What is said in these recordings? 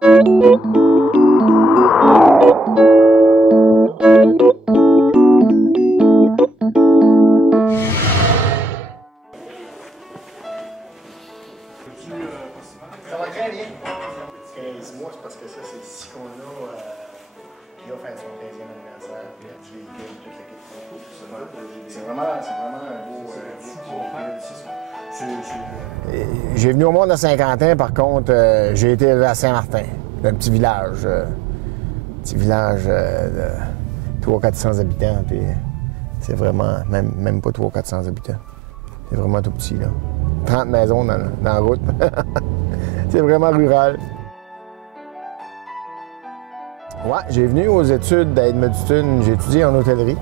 Ça va très bien. 15 mois, c'est parce que ça, c'est ici qu'on a qui va faire son 15e anniversaire, puis du véhicule, toute l'équipe. C'est vraiment un beau J'ai venu au monde à Saint-Quentin, par contre, j'ai été élevé à Saint-Martin, un petit village. De 300-400 habitants, puis c'est vraiment, même pas 300-400 habitants. C'est vraiment tout petit, là. 30 maisons dans la route. C'est vraiment rural. Ouais, j'ai venu aux études à Edmundston, j'ai étudié en hôtellerie.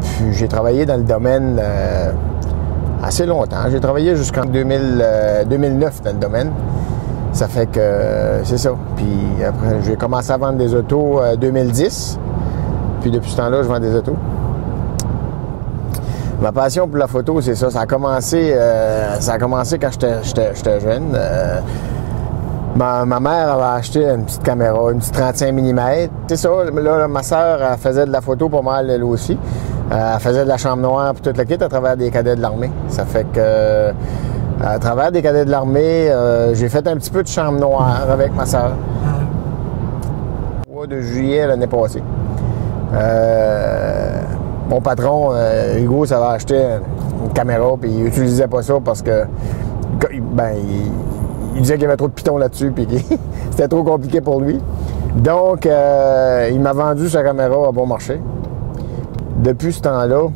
Puis j'ai travaillé dans le domaine assez longtemps. J'ai travaillé jusqu'en 2009 dans le domaine. Ça fait que c'est ça. Puis après, j'ai commencé à vendre des autos en 2010. Puis depuis ce temps-là, je vends des autos. Ma passion pour la photo, c'est ça. Ça a commencé quand j'étais jeune. Ma mère avait acheté une petite caméra, une petite 35 mm. C'est ça, là, ma sœur faisait de la photo pas mal, elle aussi. Elle faisait de la chambre noire et toute la kit à travers des cadets de l'armée. Ça fait que, à travers des cadets de l'armée, j'ai fait un petit peu de chambre noire avec ma sœur. Au mois de juillet l'année passée. Mon patron, Hugo, ça avait acheté une caméra puis il n'utilisait pas ça parce que il disait qu'il y avait trop de pitons là-dessus puis que c'était trop compliqué pour lui. Donc, il m'a vendu sa caméra à bon marché. Depuis ce temps-là,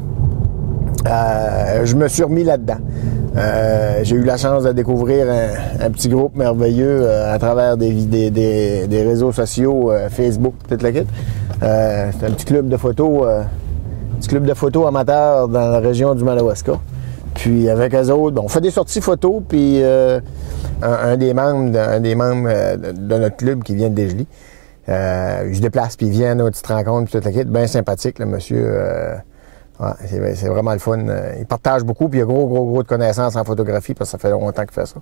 je me suis remis là-dedans. J'ai eu la chance de découvrir un petit groupe merveilleux à travers des réseaux sociaux, Facebook, toute la kit. C'est un petit club de photos, amateurs dans la région du Madawaska. Puis avec eux autres, on fait des sorties photos, puis un des membres de notre club qui vient de Desjely, il se déplace, puis il vient à nos petites rencontres, puis toute la kit, bien sympathique, le monsieur. Ouais, c'est vraiment le fun. Il partage beaucoup, puis il a gros de connaissances en photographie, parce que ça fait longtemps qu'il fait ça.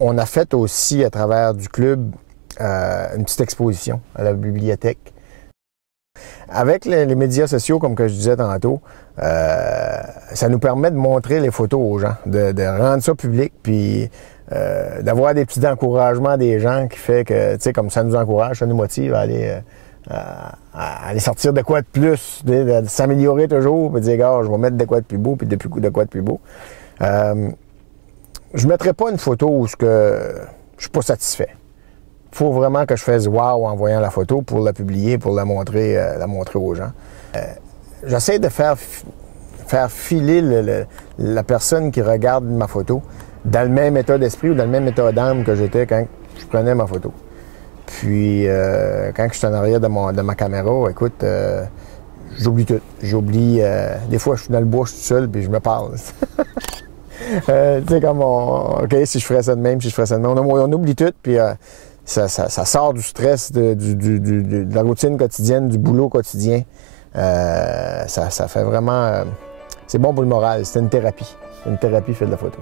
On a fait aussi, à travers du club, une petite exposition à la bibliothèque. Avec les médias sociaux, comme que je disais tantôt, ça nous permet de montrer les photos aux gens, de rendre ça public, puis d'avoir des petits encouragements des gens qui fait que, tu sais, comme ça nous encourage, ça nous motive à aller sortir de quoi de plus, de s'améliorer toujours, puis de dire, gars, je vais mettre de quoi de plus beau, puis de quoi de plus beau. Je ne mettrai pas une photo où je suis pas satisfait. Il faut vraiment que je fasse wow en voyant la photo pour la publier, pour la montrer aux gens. J'essaie de faire filer la personne qui regarde ma photo dans le même état d'esprit ou dans le même état d'âme que j'étais quand je prenais ma photo. Puis, quand je suis en arrière de ma caméra, écoute, j'oublie tout. Des fois, je suis dans le bois, je suis tout seul, puis je me parle. Tu sais, comme OK, si je ferais ça de même, on oublie tout, puis ça sort du stress de la routine quotidienne, du boulot quotidien. Ça fait vraiment... c'est bon pour le moral, c'est une thérapie. Une thérapie fait de la photo.